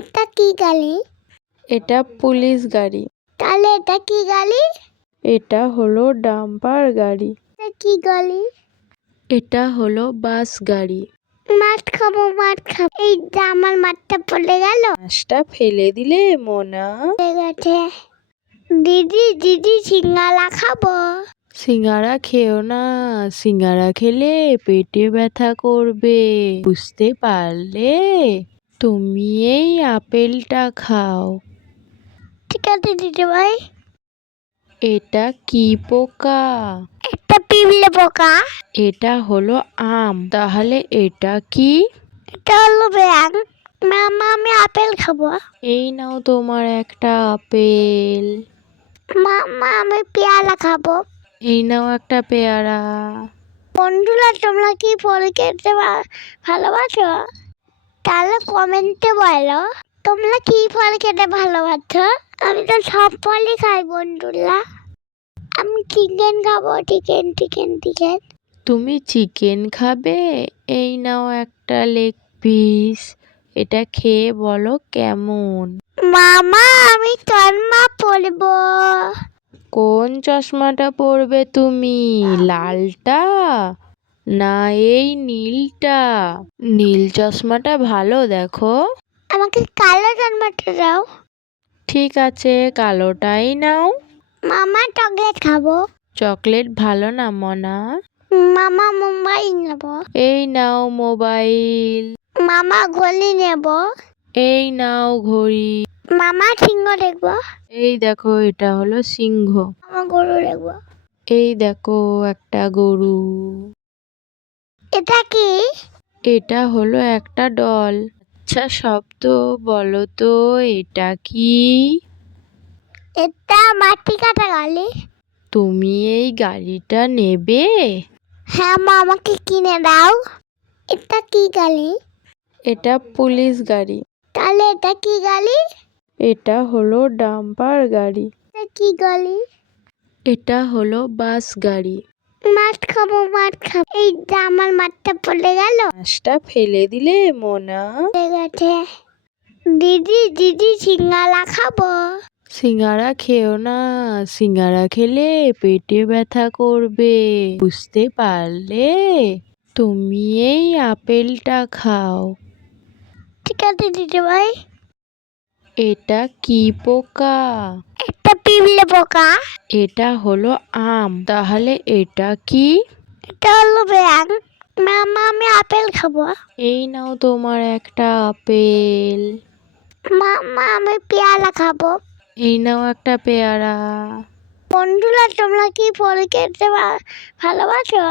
এটা কি গাড়ি? এটা পুলিশ গাড়ি। তাহলে এটা কি গাড়ি? এটা হলো ডাম্পার গাড়ি। এটা কি গাড়ি? এটা হলো বাস গাড়ি। মাঠ খাবো। এই যে আমার মাঠটা পড়ে গেল। মাছটা ফেলে দিলে মোনা। পড়ে গেছে। দিদি সিঙ্গারা খাবো। সিঙ্গারা খেও না, সিঙ্গারা খেলে পেটে ব্যথা করবে। বুঝতে পারলে? তুমি এই আপেলটা খাও। ঠিক আছে দিদি ভাই। এটা কি পোকা? একটা পিঁপড়ে পোকা। এটা হলো আম। তাহলে এটা কি? এটা হলো ব্যাঙ। মামা আমি আপেল খাবো। এই নাও তোমার একটা আপেল। মামা আমি পেয়ারা খাবো। এই নাও একটা পেয়ারা। বন্ধুরা তোমরা কি ফল খেতে ভালোবাসো? তাহলে কমেন্টে বলো তোমরা কি ফল খেতে ভালোবাসো। আমি তো সব ফলই খাই বন্ধুরা। আমি চিকেন খাবো। চিকেন। তুমি চিকেন খাবে? এই নাও একটা লেগ পিস। এটা খেয়ে বলো কেমন। মামা আমি চশমা পরবো। কোন চশমাটা পরবে তুমি? লালটা না এই নীলটা? নীল চশমাটা ভালো দেখো। আমাকে কালো চশমাটা দাও। ঠিক আছে, কালোটাই নাও। মামা চকলেট খাবো। চকলেট ভালো না মনা। মামা মোবাইল নেব। এই নাও মোবাইল। মামা ঘড়ি নেব। এই নাও ঘড়ি। মামা সিংহ দেখবো। এই দেখো এটা হলো সিংহ। মামা গরু দেখবো। এই দেখো একটা গরু। এটা কি? এটা হলো একটা ডল। আচ্ছা শব্দ বলো তো, এটা কি? এটা মাটি কাটা গাড়ি। তুমি এই গাড়িটা নেবে? হ্যাঁ মা আমাকে কিনে দাও। এটা কি গাড়ি? এটা পুলিশ গাড়ি। তাহলে এটা কি গাড়ি? এটা হলো ডাম্পার গাড়ি। এটা কি গাড়ি? এটা হলো বাস গাড়ি। মাঠ খাবো। এই যে আমার মাঠটা পড়ে গেল। মাছটা ফেলে দিলে মোনা। পড়ে গেছে। দিদি সিঙ্গারা খাবো। সিঙ্গারা খেও না, সিঙ্গারা খেলে পেটে ব্যথা করবে। বুঝতে পারলে? তুমি এই আপেলটা খাও। ঠিক আছে দিদি ভাই। এটা কি পোকা? একটা পিঁপড়ে পোকা। এটা হলো আম। তাহলে এটা কি? এটা হলো ব্যাঙ। মামা আমি আপেল খাবো। এই নাও তোমার একটা আপেল। মামা আমি পেয়ারা খাবো। এই নাও একটা পেয়ারা। বন্ধুরা তোমরা কি ফল খেতে ভালোবাসো?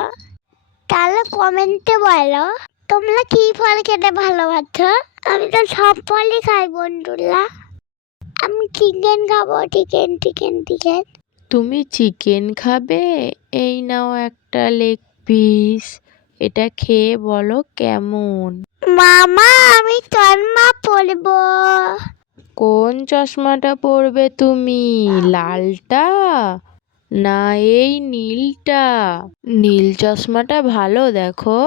তাহলে কমেন্টে বলো তোমরা কি ফল খেতে ভালোবাসো। আমি তো সব ফলই খাই বন্ধুরা। আমি চিকেন খাবো। চিকেন। তুমি চিকেন খাবে? এই নাও একটা লেগ পিস। এটা খেয়ে বলো কেমন। মামা আমি চশমা পরবো। কোন চশমাটা পরবে তুমি? লালটা না এই নীলটা? নীল চশমাটা ভালো দেখো।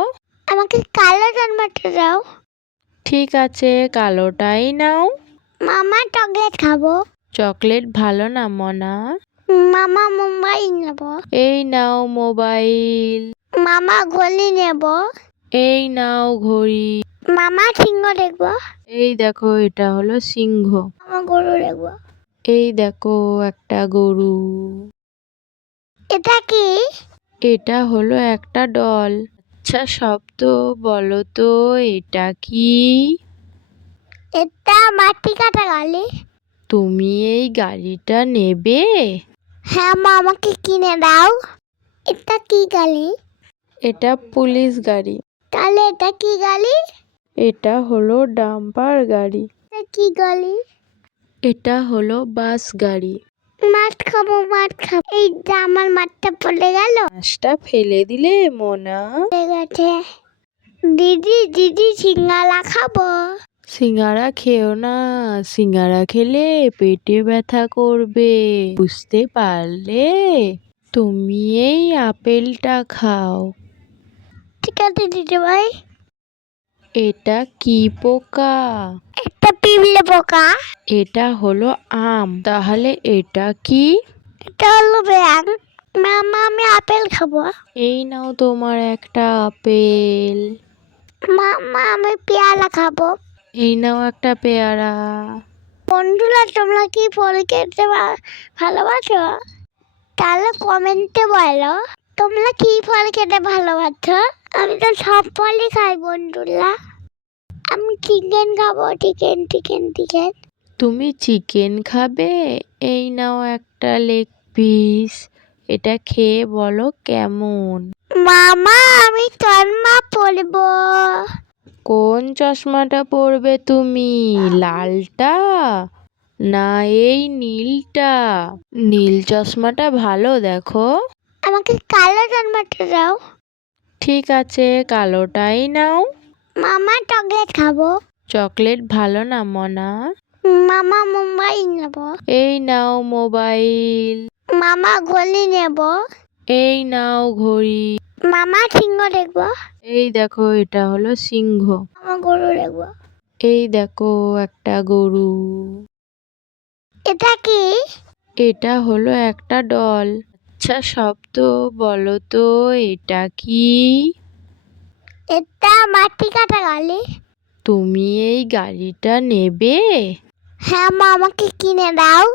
আমাকে কালো চশমাটা দাও। ঠিক আছে, কালোটাই নাও। মামা চকলেট খাবো। চকলেট ভালো না মনা। মামা মোবাইল নেব। এই নাও মোবাইল। মামা ঘড়ি নেব। এই নাও ঘড়ি। মামা সিংহ দেখবো। এই দেখো এটা হলো সিংহ। মামা গরু দেখবো। এই দেখো একটা গরু। এটা কি? এটা হলো একটা ডল। আচ্ছা শব্দ বলো তো, এটা কি? এটা মাটি কাটা গাড়ি। তুমি এই গাড়িটা নেবে? হ্যাঁ মা আমাকে কিনে দাও। এটা কি গাড়ি? এটা পুলিশ গাড়ি। তাহলে এটা কি গাড়ি? এটা হলো ডাম্পার গাড়ি। এটা কি গাড়ি? এটা হলো বাস গাড়ি। মাঠ খাবো। এই যে আমার মাঠটা পড়ে গেল। মাছটা ফেলে দিলে মোনা। পড়ে গেছে। দিদি সিঙ্গারা খাবো। সিঙ্গারা খেও না, সিঙ্গারা খেলে পেটে ব্যথা করবে। বুঝতে পারলে? তুমি এই আপেলটা খাও। ঠিক আছে দিদি ভাই। এটা কি পোকা? একটা পিঁপড়ে পোকা। এটা হলো আম, তাহলে এটা কি? এটা হলো ব্যাঙ। মামা আমি আপেল খাবো। এই নাও তোমার একটা আপেল। মামা আমি পেয়ারা খাবো। এই নাও একটা পেয়ারা। বন্ধুরা তোমরা কি ফল খেতে ভালোবাসো? তাহলে কমেন্টে বলো তোমরা কি ফল খেতে ভালোবাসো। আমি তো সব ফলই খাই বন্ধুরা। আমি চিকেন খাবো, চিকেন চিকেন চিকেন। তুমি চিকেন খাবে? এই নাও একটা লেগ পিস। এটা খেয়ে বলো কেমন। মামা আমি চশমা পরবো। কোন চশমাটা পরবে তুমি? লালটা না এই নীলটা? নীল চশমাটা ভালো, দেখো। আমাকে কালো চশমাটা দাও। ঠিক আছে, কালোটাই নাও। মামা চকলেট খাবো। চকলেট ভালো না মনা। মামা মুম্বাই নেবো। এই নাও মোবাইল। মামা ঘড়ি নেবো। এই নাও ঘড়ি। মামা সিংহ দেখবো। এই দেখো এটা হলো সিংহ। মামা গরু দেখবো। এই দেখো একটা গরু। এটা কি? এটা হলো একটা ডল। আচ্ছা শব্দ বলো তো, এটা কি? এটা মাটি কাটা গালি। তুমি এই গাড়িটা নেবে? হ্যাঁ মা আমাকে কিনে দাও।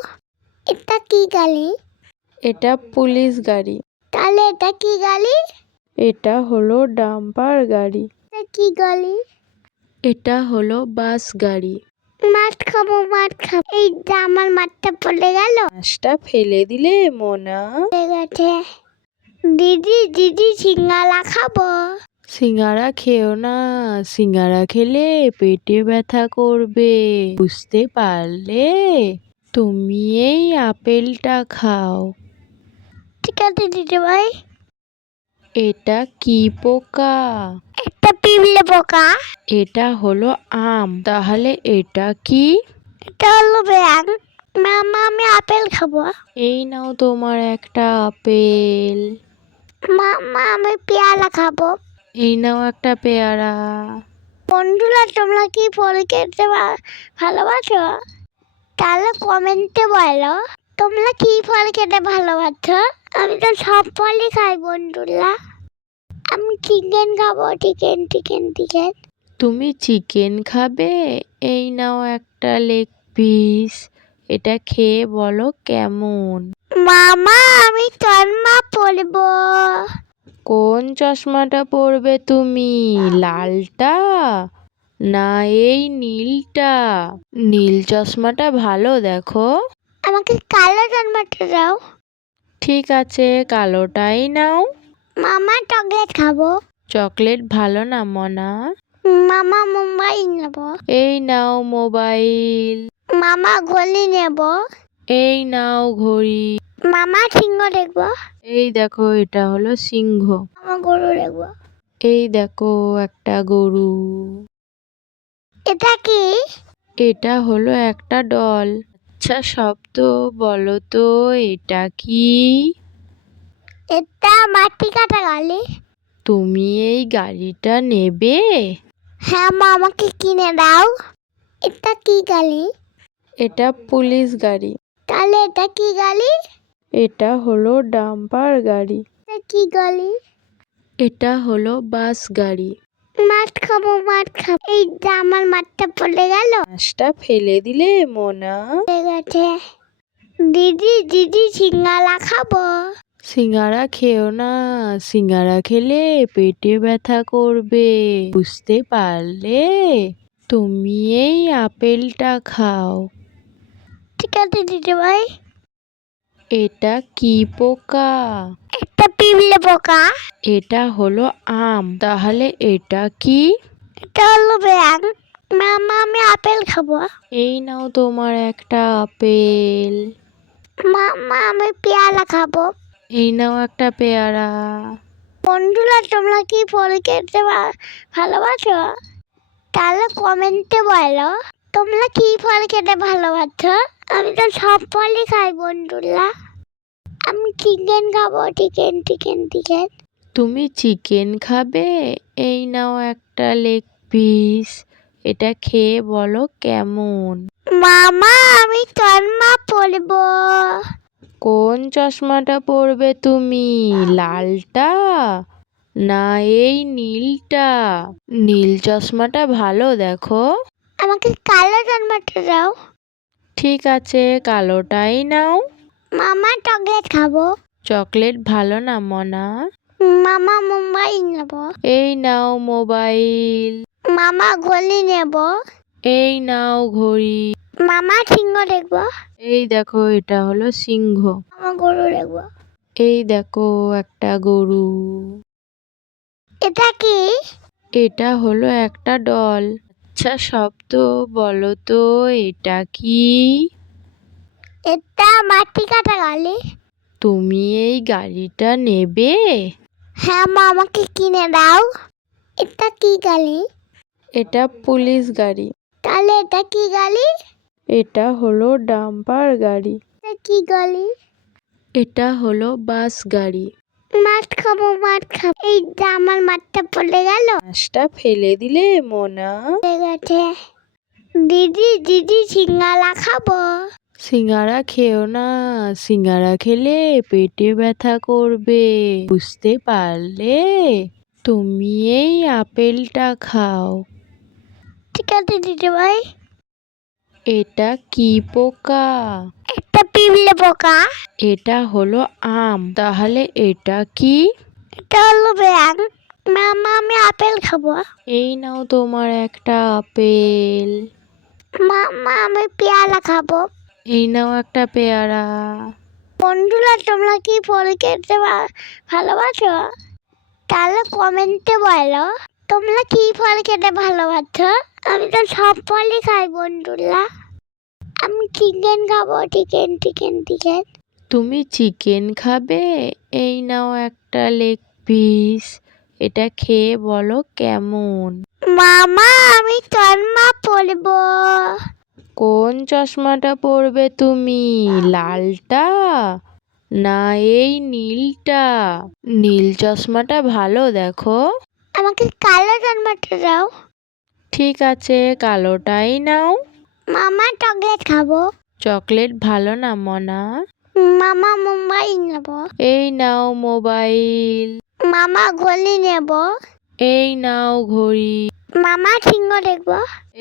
এটা কি গালি? এটা পুলিশ গাড়ি। তাহলে এটা কি গালি? এটা হলো ডাম্পার গাড়ি। এটা কি গালি? এটা হলো বাস গাড়ি। মাছ খাবো, মাছ খাবো। এই যে আমার মাছটা পড়ে গেল। মাছটা ফেলে দিলে মোনা। পড়ে গেছে। দিদি দিদি সিঙ্গারা খাবো। সিঙ্গারা খেও না, সিঙ্গারা খেলে পেটে ব্যথা করবে, বুঝতে পারলে? তুমি এই আপেলটা খাও। ঠিক আছে দিদি ভাই। এটা কি পোকা? একটা পিঁপড়ে পোকা। এটা হলো আম, তাহলে এটা কি? এটা হলো ব্যাঙ। মামা আমি আপেল খাবো। এই নাও তোমার একটা আপেল। মামা আমি পেয়ারা খাবো। এই নাও একটা পেয়ারা। বন্ধুরা তোমরা কি ফল খেতে ভালোবাসো? তাহলে কমেন্টে বলো তোমরা কি ফল খেতে ভালোবাসো। আমি তো সব ফলই খাই বন্ধুরা। আমি চিকেন খাবো, চিকেন চিকেন চিকেন। তুমি চিকেন খাবে? এই নাও একটা লেগ পিস। এটা খেয়ে বলো কেমন। মামা আমি চশমা পরবো। কোন চশমাটা পরবে তুমি? লালটা না এই নীলটা? নীল চশমাটা ভালো, দেখো। আমাকে কালো চশমাটা দাও। ঠিক আছে, কালোটাই নাও। মামা চকলেট খাবো। চকলেট ভালো না মনা। মামা মুম্বাই নেবো। এই নাও মোবাইল। মামা ঘড়ি নেবো। এই নাও ঘড়ি। মামা সিংহ দেখবো। এই দেখো এটা হলো সিংহ। মামা গরু দেখবো। এই দেখো একটা গরু। এটা কি? এটা হলো একটা ডল। আচ্ছা শব্দ বলো তো, এটা কি? এটা মাটি কাটা গালি। তুমি এই গাড়িটা নেবে? হ্যাঁ মা আমাকে কিনে দাও। এটা কি গালি? এটা পুলিশ গাড়ি। তাহলে এটা কি গালি? এটা হলো ডাম্পার গাড়ি। এটা কি গালি? এটা হলো বাস গাড়ি। মাছ খাবো, মাছ খাবো। এই যে আমার মাছটা পড়ে গেল। মাছটা ফেলে দিলে মোনা। পড়ে গেছে। দিদি দিদি সিঙ্গারা খাবো। সিঙ্গারা খেও না, সিঙ্গারা খেলে পেটে ব্যথা করবে, বুঝতে পারলে? তুমি এই আপেলটা খাও। ঠিক আছে দিদি ভাই। এটা কি পোকা? একটা পিঁপড়ে পোকা। এটা হলো আম, তাহলে এটা কি? এটা হলো ব্যাঙ। মামা আমি আপেল খাবো। এই নাও তোমার একটা আপেল। মামা আমি পেয়ারা খাবো। এই নাও একটা পেয়ারা। বন্ধুরা তোমরা কি ফল খেতে ভালোবাসো? তাহলে কমেন্টে বলো তোমরা কি ফল খেতে ভালোবাসো। আমি তো সব ফলই খাই বন্ধুরা। আমি চিকেন খাবো, চিকেন চিকেন চিকেন। তুমি চিকেন খাবে? এই নাও একটা লেগ পিস। এটা খেয়ে বলো কেমন। মামা আমি চশমা পরবো। কোন চশমাটা পরবে তুমি, লালটা না এই নীলটা? নীল চশমাটা ভালো দেখো। আমাকে কালো চশমাটা দাও। ঠিক আছে, কালোটাই নাও। মামা চকলেট খাবো। চকলেট ভালো না মনা। মামা মোবাইল নেব। এই নাও মোবাইল। মামা ঘড়ি নেব। এই নাও ঘড়ি। মামা সিংহ দেখবো। এই দেখো এটা হলো সিংহ। মামা গরু দেখবো। এই দেখো একটা গরু। এটা কি? এটা হলো একটা ডল। আচ্ছা শব্দ বলো তো, এটা কি? এটা মাটি কাটা গাড়ি। তুমি এই গাড়িটা নেবে? হ্যাঁ মা আমাকে কিনে দাও। এটা কি গাড়ি? এটা পুলিশ গাড়ি। তাহলে এটা কি গাড়ি? এটা হলো ডাম্পার গাড়ি। এটা কি গাড়ি? এটা হলো বাস গাড়ি। মাছ খাবো মাছ খাবো। এই যে আমার মাছটা পড়ে গেল। মাছটা ফেলে দিলে মোনা। ঠিক আছে। দিদি দিদি সিঙ্গারা খাবো। সিঙ্গারা খেও না, সিঙ্গারা খেলে পেটে ব্যথা করবে, বুঝতে পারলে? তুমি এই আপেলটা খাও। ঠিক আছে দিদি ভাই। এটা কি পোকা? একটা পিঁপড়ে পোকা। এটা হলো আম, তাহলে এটা কি? এটা হলো ব্যাং। মামা আমি আপেল খাবো। এই নাও তোমার একটা আপেল। মামা আমি পেয়ারা খাবো। এই নাও একটা পেয়ারা। বন্ধুরা তোমরা কি ফল খেতে ভালোবাসো? তাহলে কমেন্টে বলো তোমরা কি ফল খেতে ভালোবাসো। আমি তো সব ফলই খাই বন্ধুরা। আমি চিকেন খাবো, চিকেন চিকেন চিকেন। তুমি চিকেন খাবে? এই নাও একটা লেগ পিস। এটা খেয়ে বলো কেমন। মামা আমি চশমা পরবো। কোন চশমাটা পরবে তুমি, লালটা না এই নীলটা? নীল চশমাটা ভালো দেখো। আমাকে কালো চশমাটা দাও। ঠিক আছে, কালোটাই নাও। মামা চকলেট খাবো। চকলেট ভালো না মনা। মামা মোবাইল নেব। এই নাও মোবাইল। মামা ঘড়ি নেব। এই নাও ঘড়ি। মামা সিংহ দেখবো।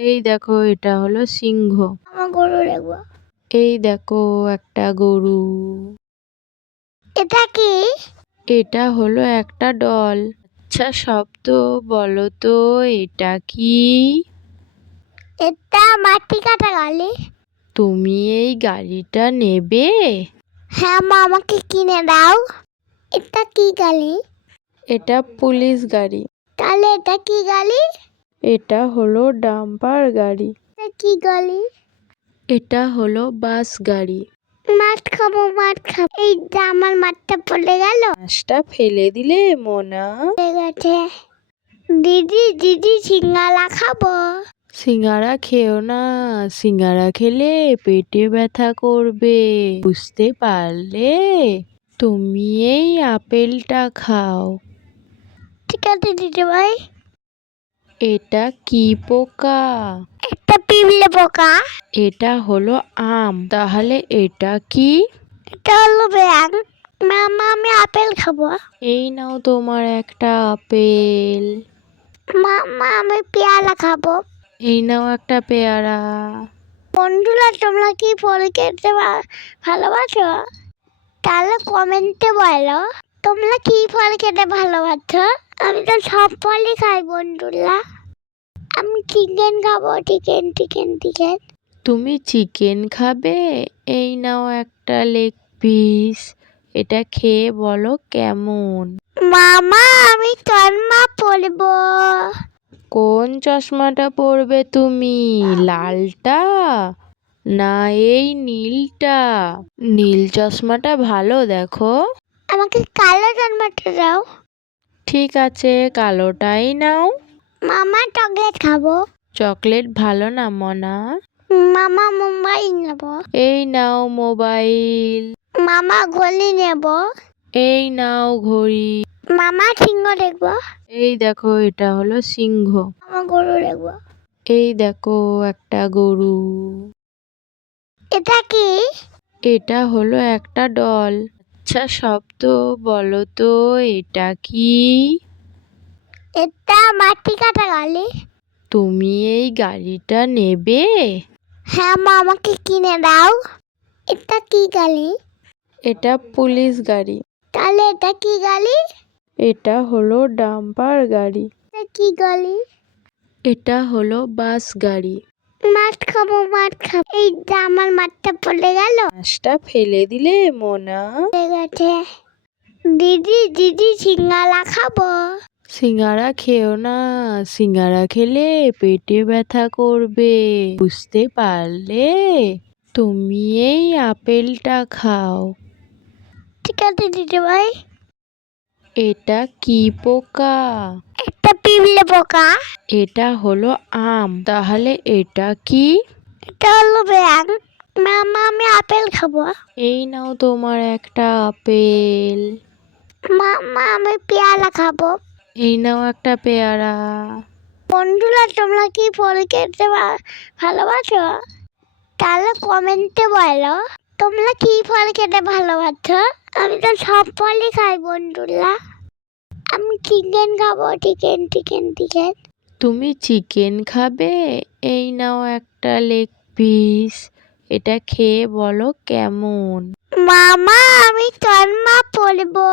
এই দেখো এটা হলো সিংহ। মামা গরু দেখবো। এই দেখো একটা গরু। এটা কি? এটা হলো একটা ডল। আচ্ছা শব্দ বলো তো, এটা কি? এটা মাটি কাটা গাড়ি। তুমি এই গাড়িটা নেবে? হ্যাঁ মা আমাকে কিনে দাও। এটা কি গাড়ি? এটা পুলিশ গাড়ি। তাহলে এটা কি গাড়ি? এটা হলো ডাম্পার গাড়ি। এটা কি গাড়ি? এটা হলো বাস গাড়ি। মাছ খাবো মাছ খাবো। এই যে আমার মাছটা পড়ে গেল। মাছটা ফেলে দিলে মোনা। ঠিক আছে। দিদি দিদি সিঙ্গারা খাবো। সিঙ্গারা খেও না, সিঙ্গারা খেলে পেটে ব্যথা করবে, বুঝতে পারলে? তুমি এই আপেলটা খাও। ঠিক আছে দিদি ভাই। এটা কি পোকা? একটা পিঁপড়ে পোকা। এটা হলো আম, তাহলে এটা কি? এটা হলো ব্যাং। মামা আমি আপেল খাবো। এই নাও তোমার একটা আপেল। মামা আমি পেয়ারা খাবো। এই নাও একটা পেয়ারা। বন্ধুরা তোমরা কি ফল খেতে ভালোবাসো? তাহলে কমেন্টে বলো তোমরা কি ফল খেতে ভালোবাসো। আমি তো সব ফলই খাই বন্ধুরা। আমি চিকেন খাবো, চিকেন চিকেন চিকেন। তুমি চিকেন খাবে? এই নাও একটা লেগ পিস। এটা খেয়ে বলো কেমন। মামা আমি চশমা পরবো। কোন চশমাটা পরবে তুমি, লালটা না এই নীলটা? নীল চশমাটা ভালো দেখো। আমাকে কালো চশমাটা দাও। ঠিক আছে, কালোটাই নাও। মামা চকলেট খাবো। চকলেট ভালো না মনা। মামা মোবাইল নেব। এই নাও মোবাইল। মামা ঘড়ি নেব। এই নাও ঘড়ি। মামা সিংহ দেখবো। এই দেখো এটা হলো সিংহ। মামা গরু দেখবো। এই দেখো একটা গরু। এটা কি? এটা হলো একটা ডল। আচ্ছা শব্দ বলো তো এটা কি? এটা মাটি কাটা গাড়ি। তুমি এই গাড়িটা নেবে? হ্যাঁ মা, আমাকে কিনে দাও। এটা কি গাড়ি? এটা পুলিশ গাড়ি। তাহলে এটা কি গাড়ি? এটা হলো ডাম্পার গাড়ি। এটা কি গাড়ি? এটা হলো বাস গাড়ি। মাছ খাবো, মাছ খাবো। এই যে আমার মাছটা পড়ে গেল। মাছটা ফেলে দিলে মোনা? ঠিক আছে। দিদি দিদি, সিঙ্গারা খাবো। সিঙ্গারা খেও না, সিঙ্গারা খেলে পেটে ব্যথা করবে, বুঝতে পারলে? তুমি এই আপেলটা খাও। ঠিক আছে দিদি ভাই। এটা কি পোকা? একটা পিঁপড়ে পোকা। এটা হলো আম, তাহলে এটা কি? এটা হলো ব্যাং। মামা, আমি আপেল খাবো। এই নাও তোমার একটা আপেল। মামা, আমি পেয়ারা খাবো। এই নাও একটা পেয়ারা। বন্ধুরা, তোমরা কি ফল খেতে ভালোবাসো? তাহলে কমেন্টে বলো তোমরা কি ফল খেতে ভালোবাসো। আমি তো সব ফলই খাই বন্ধুরা। আমি চিকেন খাবো, চিকেন চিকেন চিকেন। তুমি চিকেন খাবে? এই নাও একটা লেগ পিস। এটা খেয়ে বলো কেমন। মামা, আমি চশমা পরবো।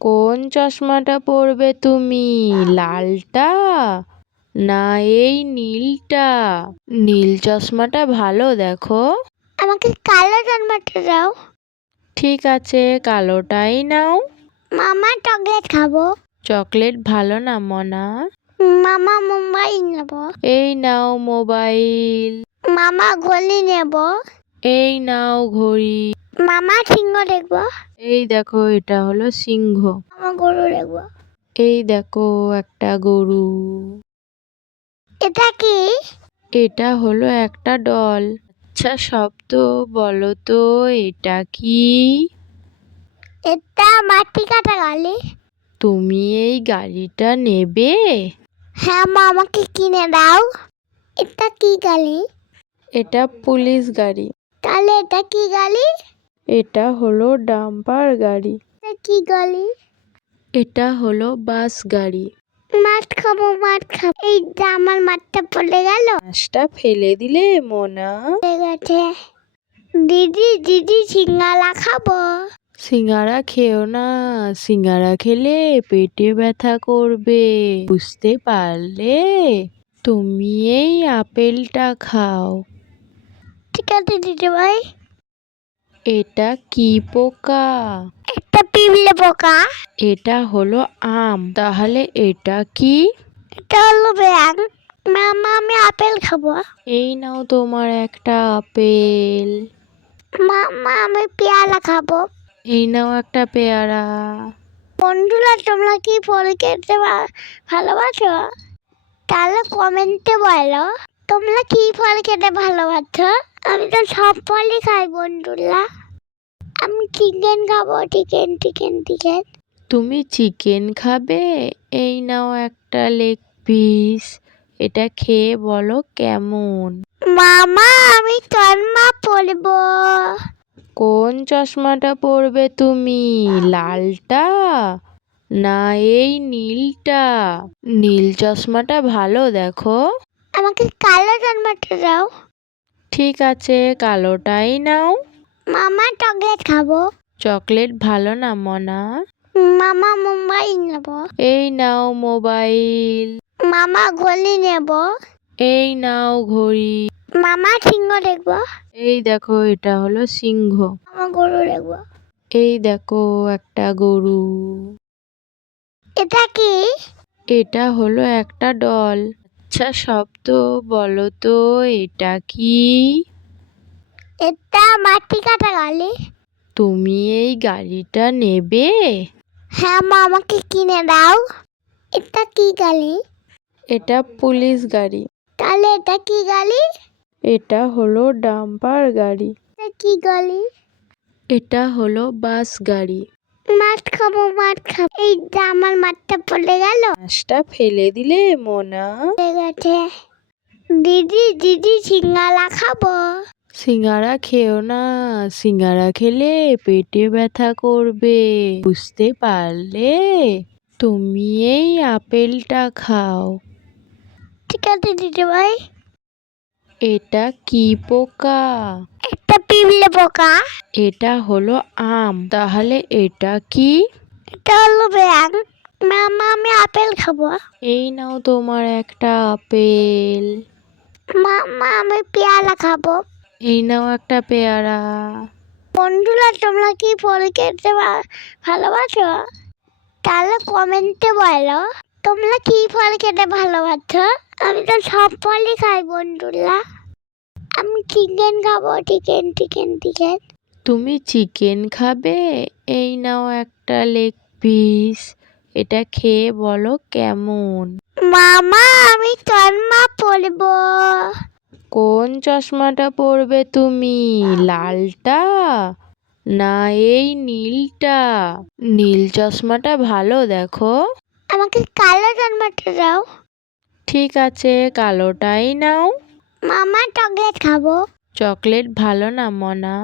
কোন চশমাটা পরবে তুমি? লালটা না এই নীলটা? নীল চশমাটা ভালো দেখো। আমাকে কালো চশমাটা দাও। ঠিক আছে, কালোটাই নাও। মামা, চকলেট খাবো। চকলেট ভালো না মনা? মামা, মুম্বাই নেবো। এই নাও মোবাইল। মামা, গলি নেবো। এই নাও ঘড়ি। মামা, সিংহ দেখবো। এই দেখো এটা হলো সিংহ। মামা, গরু দেখবো। এই দেখো একটা গরু। এটা কি? এটা হলো একটা ডল। আচ্ছা শব্দ বলো তো এটা কি? এটা মাটি কাটা গাড়ি। তুমি এই গাড়িটা নেবে? হ্যাঁ মা, আমাকে কিনে দাও। এটা কি গাড়ি? এটা পুলিশ গাড়ি। তাহলে এটা কি গাড়ি? এটা হলো ডাম্পার গাড়ি। এটা কি গাড়ি? এটা হলো বাস গাড়ি। মাছ খাবো, মাছ খাবো। এই যে আমার মাছটা পড়ে গেল। মাছটা ফেলে দিলে মোনা? ঠিক আছে। দিদি দিদি, সিঙ্গারা খাবো। সিঙ্গারা খেও না, সিঙ্গারা খেলে পেটে ব্যথা করবে, বুঝতে পারলে? তুমি এই আপেলটা খাও। ঠিক আছে দিদি ভাই। এটা কি পোকা? একটা পিঁপড়ে পোকা। এটা হলো আম, তাহলে এটা কি? এটা হলো ব্যাং। মামা, আমি আপেল খাবো। এই নাও তোমার একটা আপেল। মামা, আমি পেয়ারা খাবো। এই নাও একটা পেয়ারা। বন্ধুরা, তোমরা কি ফল খেতে ভালোবাসো? তাহলে কমেন্টে বলো তোমরা কি ফল খেতে ভালোবাসো। আমি তো সব ফলই খাই বন্ধুরা। আমি চিকেন খাবো, চিকেন চিকেন চিকেন। তুমি চিকেন খাবে? এই নাও একটা লেগ পিস। এটা খেয়ে বলো কেমন। মামা, আমি চশমা পরবো। কোন চশমাটা পরবে তুমি? লালটা না এই নীলটা? নীল চশমাটা ভালো দেখো। আমাকে কালো চশমাটা দাও। ঠিক আছে, কালোটাই নাও। মামা, চকলেট খাবো। চকলেট ভালো না মনা? মামা, মুম্বাই নেবো। এই নাও মোবাইল। মামা, গলি নেবো। এই নাও ঘড়ি। মামা, সিংহ দেখবো। এই দেখো এটা হলো সিংহ। মামা, গরু দেখবো। এই দেখো একটা গরু। এটা কি? এটা হলো একটা ডল। আচ্ছা শব্দ বলো তো এটা কি? এটা মাটি কাটা গাড়ি। তুমি এই গাড়িটা নেবে? হ্যাঁ মা, আমাকে কিনে দাও। এটা কি গাড়ি? এটা পুলিশ গাড়ি। তাহলে এটা কি গাড়ি? এটা হলো ডাম্পার গাড়ি। এটা কি গাড়ি? এটা হলো বাস গাড়ি। মাছ খাবো, মাছ খাবো। এই যে আমার মাছটা পড়ে গেল। মাছটা ফেলে দিলে মোনা? ঠিক আছে। দিদি দিদি সিঙ্গারা খাবো। সিঙ্গারা খেও না, সিঙ্গারা খেলে পেটে ব্যথা করবে, বুঝতে পারলে? তুমি এই আপেলটা খাও। ঠিক আছে দিদিভাই। এটা কি পোকা? একটা পিঁপড়ে পোকা। এটা হলো আম, তাহলে এটা কি? এটা হলো ব্যাং। মামা আমি আপেল খাবো। এই নাও তোমার একটা আপেল। মামা আমি পেয়ারা খাবো। এই নাও একটা পেয়ারা। বন্ধুরা তোমরা কি ফল খেতে ভালোবাসো? তাহলে কমেন্টে বলো তোমরা কি ফল খেতে ভালোবাসো। আমি তো সব ফলই খাই বন্ধুরা। আমি চিকেন খাবো, চিকেন চিকেন চিকেন। তুমি চিকেন খাবে? এই নাও একটা লেগ পিস। এটা খেয়ে বলো কেমন। মামা আমি চশমা পরবো। কোন চশমাটা পরবে তুমি? লালটা না এই নীলটা? নীল চশমাটা ভালো, দেখো। আমাকে কালো চশমাটা দাও। ঠিক আছে, কালোটাই নাও। মামা চকলেট খাবো। চকলেট ভালো না মনা।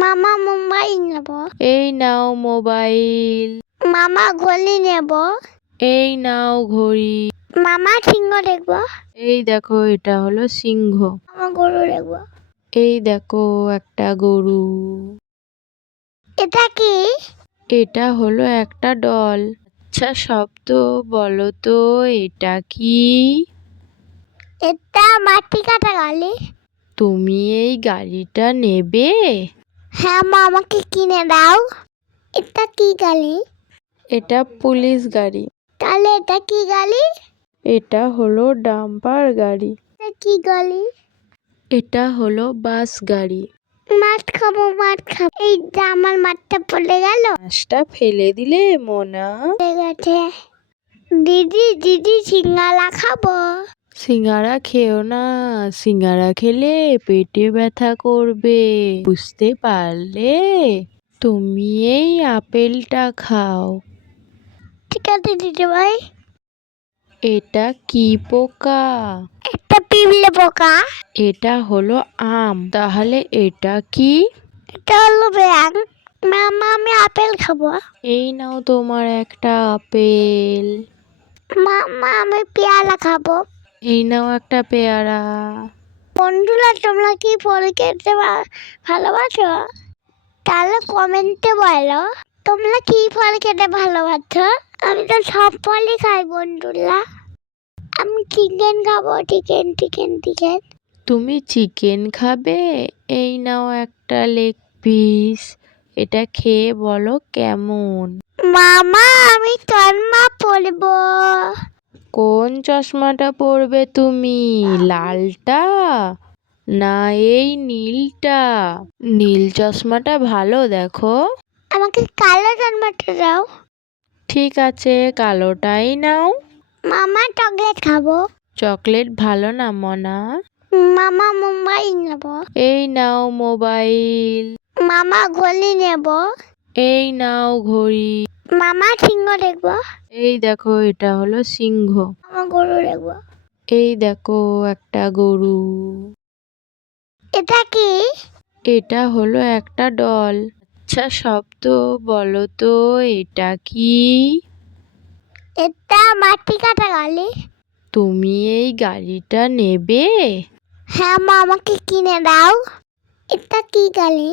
মামা মুম্বাই নেবো। এই নাও মোবাইল। মামা ঘড়ি নেবো। এই নাও ঘড়ি। মামা সিংহ দেখবো। এই দেখো, এটা হলো সিংহ। মামা গরু দেখবো। এই দেখো একটা গরু। এটা কি? এটা হলো একটা ডল। আচ্ছা শব্দ বলো তো, এটা কি? এটা মাটি কাটা গালি। তুমি এই গাড়িটা নেবে? হ্যাঁ মা আমাকে কিনে দাও। এটা কি গালি? এটা পুলিশ গাড়ি। তাহলে এটা কি গালি? এটা হলো ডাম্পার গাড়ি। এটা কি গালি? এটা হলো বাস গাড়ি। মাছ খাবো মাছ খাবো। এই যে আমার মাঠটা পড়ে গেল। মাছটা ফেলে দিলে মোনা। ঠিক আছে। দিদি দিদি সিঙ্গারা খাবো। সিঙ্গারা খেও না, সিঙ্গারা খেলে পেটে ব্যথা করবে, বুঝতে পারলে? তুমি এই আপেলটা খাও। ঠিক আছে দিদিভাই। এটা কি পোকা? একটা পিঁপড়ে পোকা। এটা হলো আম, তাহলে এটা কি? এটা হলো ব্যাং। মামা আমি আপেল খাবো। এই নাও তোমার একটা আপেল। মামা আমি পেয়ারা খাবো। এই নাও একটা পেয়ারা। বন্ধুরা তোমরা কি ফল খেতে ভালোবাসো? তাহলে কমেন্টে বলো তোমরা কি ফল খেতে ভালোবাসো। আমি তো সব ফলই খাই বন্ধুরা। আমি চিকেন খাবো, চিকেন চিকেন চিকেন। তুমি চিকেন খাবে? এই নাও একটা লেগ পিস। এটা খেয়ে বলো কেমন। মামা আমি চশমা পরবো। কোন চশমাটা পরবে তুমি? লালটা না এই নীলটা? নীল চশমাটা ভালো, দেখো। আমাকে কালো চশমাটা দাও। ঠিক আছে, কালোটাই নাও। মামা চকলেট খাবো। চকলেট ভালো না মনা। মামা মুম্বাই নেবো। এই নাও মোবাইল। মামা ঘড়ি নেবো। এই নাও ঘড়ি। মামা সিংহ দেখবো। এই দেখো, এটা হলো সিংহ। মামা গরু দেখবো। এই দেখো একটা গরু। এটা কি? এটা হলো একটা ডল। আচ্ছা শব্দ বলো তো, এটা কি? এটা মাটি কাটা গালি। তুমি এই গাড়িটা নেবে? হ্যাঁ মা আমাকে কিনে দাও। এটা কি গালি?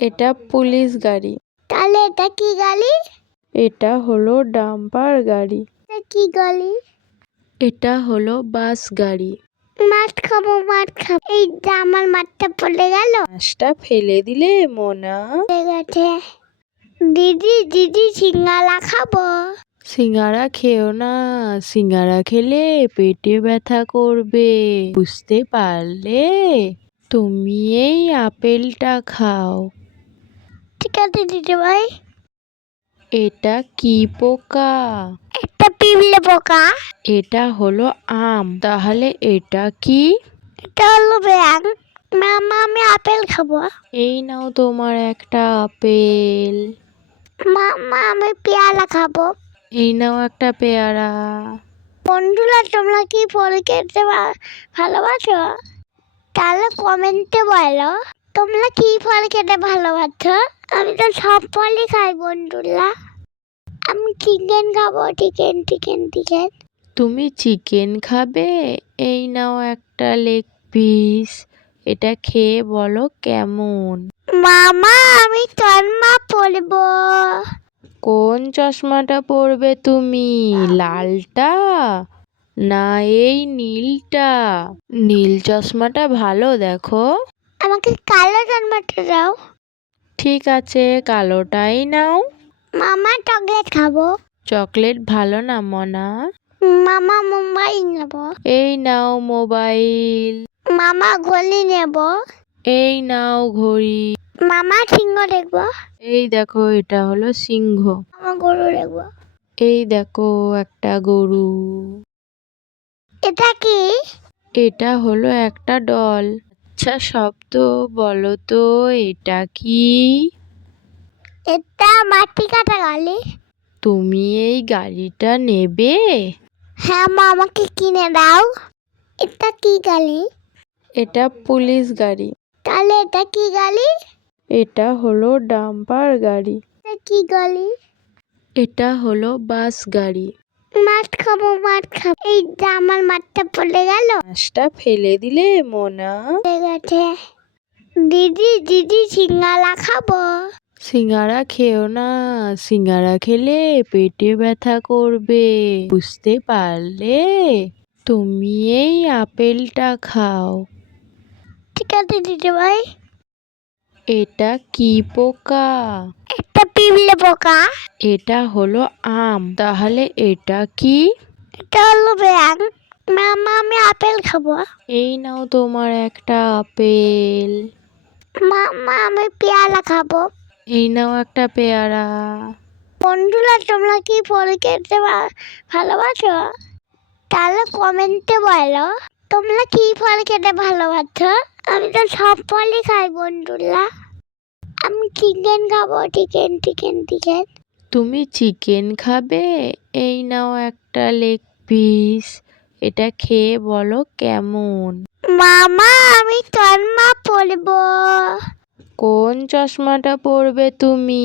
এটা পুলিশ গাড়ি। তাহলে এটা কি গালি? এটা হলো ডাম্পার গাড়ি। এটা কি গালি? এটা হলো বাস গাড়ি। মাছ খাবো মাছ খাবো। এই যে আমার মাঠটা পড়ে গেল। মাছটা ফেলে দিলে মোনা। ঠিক আছে। দিদি দিদি সিঙ্গারা খাবো। সিঙ্গারা খেও না, সিঙ্গারা খেলে পেটে ব্যথা করবে, বুঝতে পারলে? তুমি এই আপেলটা খাও। ঠিক আছে দিদিভাই। এটা কি পোকা? একটা পিঁপড়ে পোকা। এটা হলো আম, তাহলে এটা কি? এটা হলো ব্যাং। মামা আমি আপেল খাবো। এই নাও তোমার একটা আপেল। মামা আমি পেয়ারা খাবো। এই নাও একটা পেয়ারা। বন্ধুরা তোমরা কি ফল খেতে ভালোবাসো? তাহলে কমেন্টে বলো তোমরা কি ফল খেতে ভালোবাসো। আমি তো সব ফলই খাই বন্ধুরা। আমি চিকেন খাবো, চিকেন চিকেন চিকেন। তুমি চিকেন খাবে? এই নাও একটা লেগ পিস, এটা খেয়ে বলো কেমন। মামা আমি চশমা পরবো। কোন চশমাটা পরবে তুমি, লালটা না এই নীলটা? নীল চশমাটা ভালো দেখো। আমাকে কালো চশমাটা দাও। ঠিক আছে, কালোটাই নাও। মামা চকলেট খাবো। চকলেট ভালো না মনা। মামা মোবাইল নেব। এই নাও মোবাইল। মামা ঘড়ি নেব। এই নাও ঘড়ি। মামা সিংহ দেখবো। এই দেখো এটা হলো সিংহ। মামা গরু দেখবো। এই দেখো একটা গরু। এটা কি? এটা হলো একটা ডল। আচ্ছা শব্দ বলো তো, এটা কি? এটা মাটি কাটা গালি। তুমি এই গাড়িটা নেবে? হ্যাঁ মা, আমাকে কিনে দাও। এটা কি গালি? এটা পুলিশ গাড়ি। তাহলে এটা কি গালি? এটা হলো ডাম্পার গাড়ি। এটা কি গালি? এটা হলো বাস গাড়ি। মাছ খাবো, মাছ খাবো। এই যে আমার মাছটা পড়ে গেল। মাছটা ফেলে দিলে মোনা। ঠিক আছে। দিদি দিদি সিঙ্গারা খাবো। সিঙ্গারা খেও না, সিঙ্গারা খেলে পেটে ব্যথা করবে, বুঝতে পারলে? তুমি এই আপেলটা খাও। ঠিক আছে দিদি ভাই। এটা কি পোকা? একটা পিঁপড়ে পোকা। এটা হলো আম, তাহলে এটা কি? এটা হলো ব্যাং। মামা আমি আপেল খাবো। এই নাও তোমার একটা আপেল। মামা আমি পেয়ারা খাবো। এই নাও একটা পেয়ারা। বন্ধুরা তোমরা কি ফল খেতে ভালোবাসো? তাহলে কমেন্টে বলো তোমরা কি ফল খেতে ভালোবাসো। আমি তো সব ফলই খাই বন্ধুরা। আমি চিকেন খাবো, চিকেন চিকেন চিকেন। তুমি চিকেন খাবে? এই নাও একটা লেগ পিস, এটা খেয়ে বলো কেমন। মামা আমি চশমা পরবো। কোন চশমাটা পরবে তুমি,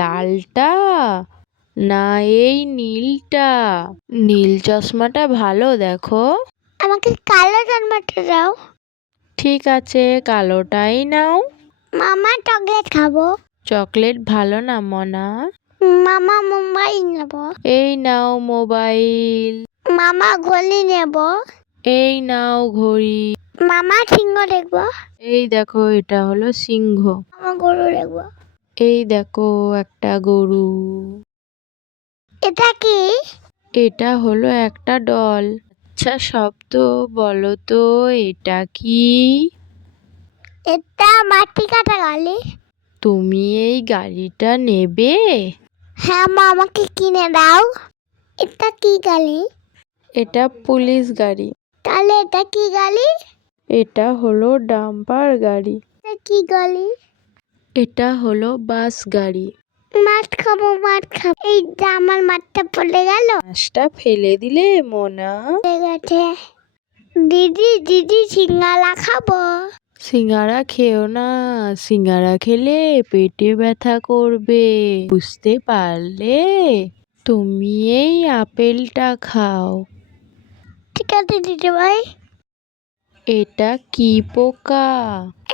লালটা না এই নীলটা? নীল চশমাটা ভালো দেখো। আমাকে কালো চশমাটা দাও। ঠিক আছে, কালোটাই নাও। মামা চকলেট খাবো। চকলেট ভালো না মনা। মামা মোবাইল নেব। এই নাও মোবাইল। মামা ঘড়ি নেব। এই নাও ঘড়ি। মামা সিংহ দেখবো। এই দেখো এটা হলো সিংহ। মামা গরু দেখবো। এই দেখো একটা গরু। এটা কি? এটা হলো একটা ডল। আচ্ছা শব্দ বলো তো, এটা কি? এটা মাটি কাটা গালি। তুমি এই গাড়িটা নেবে? হ্যাঁ মা, আমাকে কিনে দাও। এটা কি গালি? এটা পুলিশ গাড়ি। তাহলে এটা কি গালি? এটা হলো ডাম্পার গাড়ি। এটা কি গালি? এটা হলো বাস গাড়ি। মাছ খাবো, মাছ খাবো। এই যে আমার মাছটা পড়ে গেল। মাছটা ফেলে দিলে মোনা। ঠিক আছে। দিদি দিদি সিঙ্গারা খাবো। সিঙ্গারা খেও না, সিঙ্গারা খেলে পেটে ব্যথা করবে, বুঝতে পারলে? তুমি এই আপেলটা খাও। ঠিক আছে দিদি ভাই। এটা কি পোকা?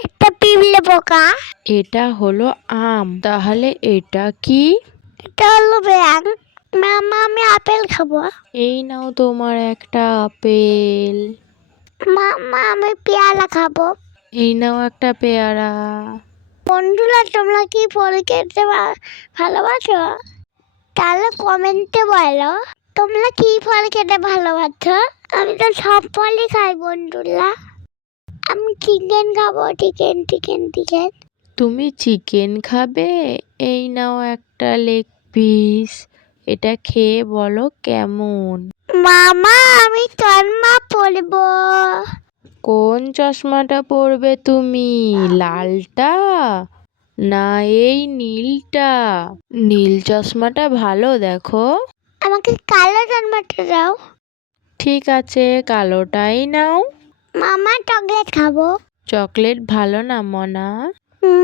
একটা পিঁপড়ে পোকা। এটা হলো আম, তাহলে এটা কি? এটা হলো ব্যাং। মামা আমি আপেল খাবো। এই নাও তোমার একটা আপেল। মামা আমি পেয়ারা খাবো। এই নাও একটা পেয়ারা। বন্ধুরা তোমরা কি ফল খেতে ভালোবাসো? তাহলে কমেন্টে বলো তোমরা কি ফল খেতে ভালোবাসো। আমি তো সব ফলই খাই বন্ধুরা। আমি চিকেন খাবো, চিকেন চিকেন চিকেন। তুমি চিকেন খাবে? এই নাও একটা লেগ পিস, এটা খেয়ে বলো কেমন। মামা আমি চশমা পরবো। কোন চশমাটা পরবে তুমি, লালটা না এই নীলটা? নীল চশমাটা ভালো দেখো। আমাকে কালো চশমাটা দাও। ঠিক আছে, কালোটাই নাও। মামা চকলেট খাবো। চকলেট ভালো না মনা।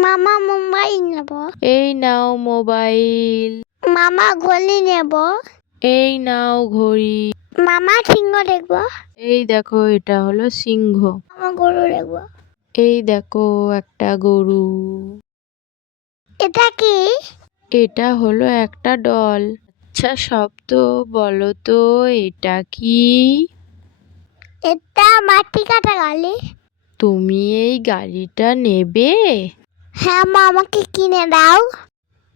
মামা মোবাইল নেব। এই নাও মোবাইল। মামা ঘড়ি নেব। এই নাও ঘড়ি। মামা সিংহ দেখবো। এই দেখো এটা হলো সিংহ। মামা গরু দেখবো। এই দেখো একটা গরু। এটা কি? এটা হলো একটা ডল। আচ্ছা শব্দ বলো তো এটা কি? এটা মাটি কাটা গাড়ি। তুমি এই গাড়িটা নেবে? হ্যাঁ মা, আমাকে কিনে দাও।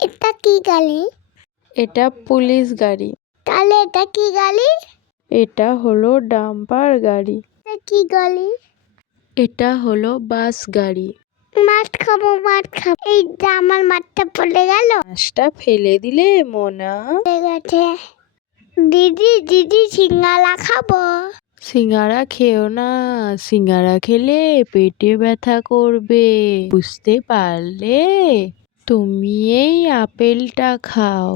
এটা কি গাড়ি? এটা পুলিশ গাড়ি। তাহলে এটা কি গাড়ি? এটা হলো ডাম্পার গাড়ি। এটা কি গাড়ি? এটা হলো বাস গাড়ি। মাছ খাবো, মাছ খাবো। এই যে আমার মাছটা পড়ে গেল। মাছটা ফেলে দিলে মোনা। ঠিক আছে। দিদি দিদি সিঙ্গারা খাবো। সিঙ্গারা খেও না, সিঙ্গারা খেলে পেটে ব্যথা করবে, বুঝতে পারলে? তুমি এই আপেলটা খাও।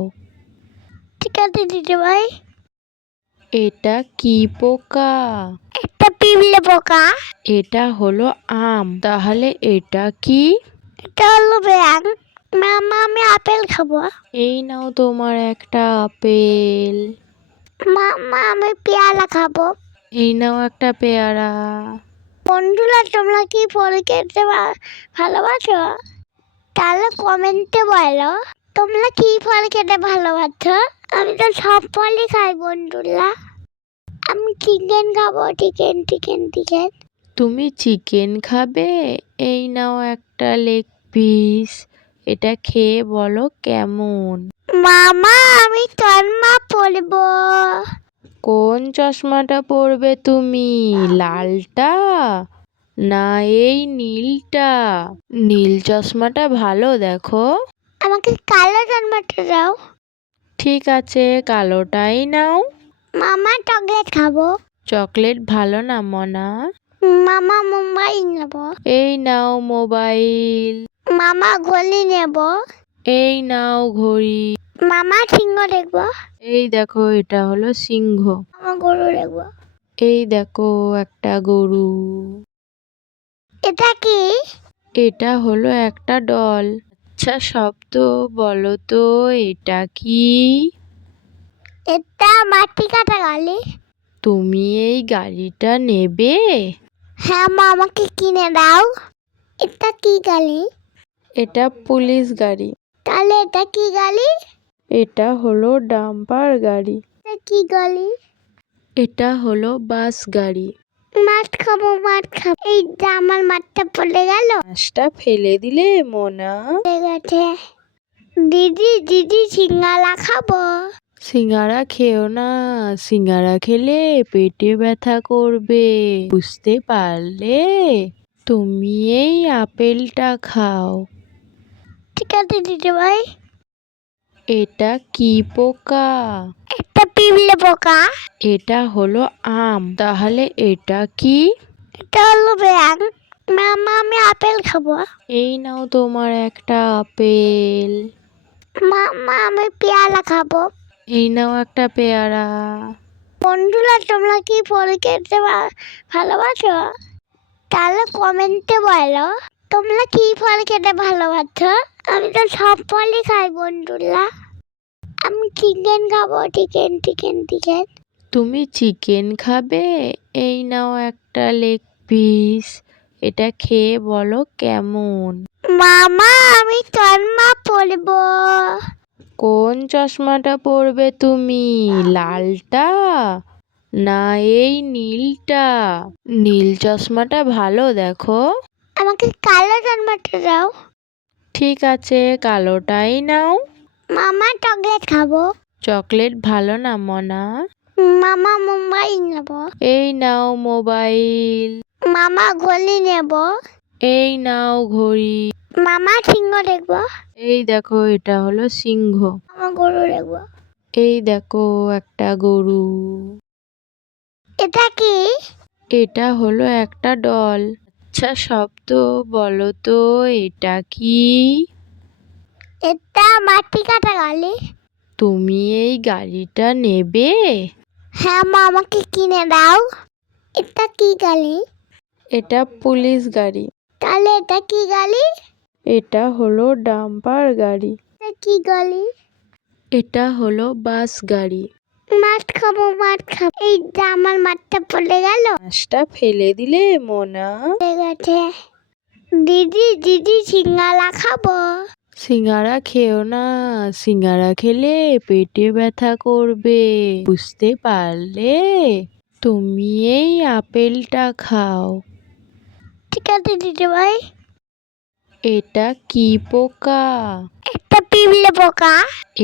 ঠিক আছে দিদি ভাই। এটা কি পোকা? একটা পিঁপড়ে পোকা। এটা হলো আম, তাহলে এটা কি? এটা হলো ব্যাং। মামা আমি আপেল খাবো। এই নাও তোমার একটা আপেল। মামা আমি পেয়ারা খাবো। এই নাও একটা পেয়ারা। বন্ধুরা, তোমরা কি ফল খেতে ভালোবাসো? তাহলে কমেন্টে বলো তোমরা কি ফল খেতে ভালোবাসো। আমি তো সব ফলই খাই বন্ধুরা। আমি চিকেন খাবো, চিকেন চিকেন চিকেন। তুমি চিকেন খাবে? এই নাও একটা লেগ পিস। এটা খেয়ে বলো কেমন। মামা আমি চশমা পরবো। কোন চশমাটা পরবে তুমি? লালটা না এই নীলটা? নীল চশমাটা ভালো দেখো। আমাকে কালো চশমাটা দাও। ঠিক আছে, কালোটাই নাও। মামা চকলেট খাবো। চকলেট ভালো না মনা। মামা মোবাইল নেব। এই নাও মোবাইল। মামা ঘড়ি নেব। এই নাও ঘড়ি। মামা সিংহ দেখবো। এই দেখো এটা হলো সিংহ। মামা গরু দেখবো। এই দেখো একটা গরু। এটা কি? এটা হলো একটা ডল। আচ্ছা শব্দ বলো তো এটা কি? এটা মাটি কাটা গাড়ি। তুমি এই গাড়িটা নেবে? হ্যাঁ মা, আমাকে কিনে দাও। এটা কি গাড়ি? এটা পুলিশ গাড়ি। তাহলে এটা কি গাড়ি? এটা হলো ডাম্পার গাড়ি। এটা কি গাড়ি? এটা হলো বাস গাড়ি। মাছ খাবো, মাছ খাবো। এই যে আমার মাছটা পড়ে গেল। মাছটা ফেলে দিলে মোনা। ঠিক আছে। দিদি দিদি সিঙ্গারা খাবো। সিঙ্গারা খেও না, সিঙ্গারা খেলে পেটে ব্যথা করবে, বুঝতে পারলে? তুমি এই আপেলটা খাও। ঠিক আছে দিদি ভাই। এটা কি পোকা? একটা পিঁপড়ে পোকা। এটা হলো আম, তাহলে এটা কি? এটা হলো ব্যাং। মামা আমি আপেল খাবো। এই নাও তোমার একটা আপেল। মামা আমি পেয়ারা খাবো। এই নাও একটা পেয়ারা। বন্ধুরা, তোমরা কি ফল খেতে ভালোবাসো? তাহলে কমেন্টে বলো তোমরা কি ফল খেতে ভালোবাসো। আমি তো সব ফলই খাই বন্ধুরা। আমি চিকেন খাবো, চিকেন চিকেন চিকেন। তুমি চিকেন খাবে? এই নাও একটা লেগ পিস। এটা খেয়ে বলো কেমন। মামা আমি চশমা পরবো। কোন চশমাটা পরবে তুমি? লালটা না এই নীলটা? নীল চশমাটা ভালো দেখো। আমাকে কালো চশমাটা দাও। ঠিক আছে, কালোটাই নাও। মামা চকলেট খাবো। চকলেট ভালো না মনা। মামা মোবাইল নেব। এই নাও মোবাইল। মামা ঘড়ি নেব। এই নাও ঘড়ি। মামা সিংহ দেখবো। এই দেখো এটা হলো সিংহ। মামা গরু দেখবো। এই দেখো একটা গরু। এটা কি? এটা হলো একটা ডল। আচ্ছা শব্দ বলো তো এটা কি? এটা মাটি কাটা গাড়ি। তুমি এই গাড়িটা নেবে? হ্যাঁ মা, আমাকে কিনে দাও। এটা কি গাড়ি? এটা পুলিশ গাড়ি। তাহলে এটা কি গাড়ি? এটা হলো ডাম্পার গাড়ি। এটা কি গাড়ি? এটা হলো বাস গাড়ি। মাছ খাবো, মাছ খাবো। এই যে আমার মাছটা পড়ে গেল। মাছটা ফেলে দিলে মোনা। ঠিক আছে। দিদি দিদি, সিঙ্গারা খাবো। সিঙ্গারা খেও না, সিঙ্গারা খেলে পেটে ব্যথা করবে, বুঝতে পারলে? তুমি এই আপেলটা খাও। ঠিক আছে দিদি ভাই। এটা কি পোকা? একটা পিঁপড়ে পোকা।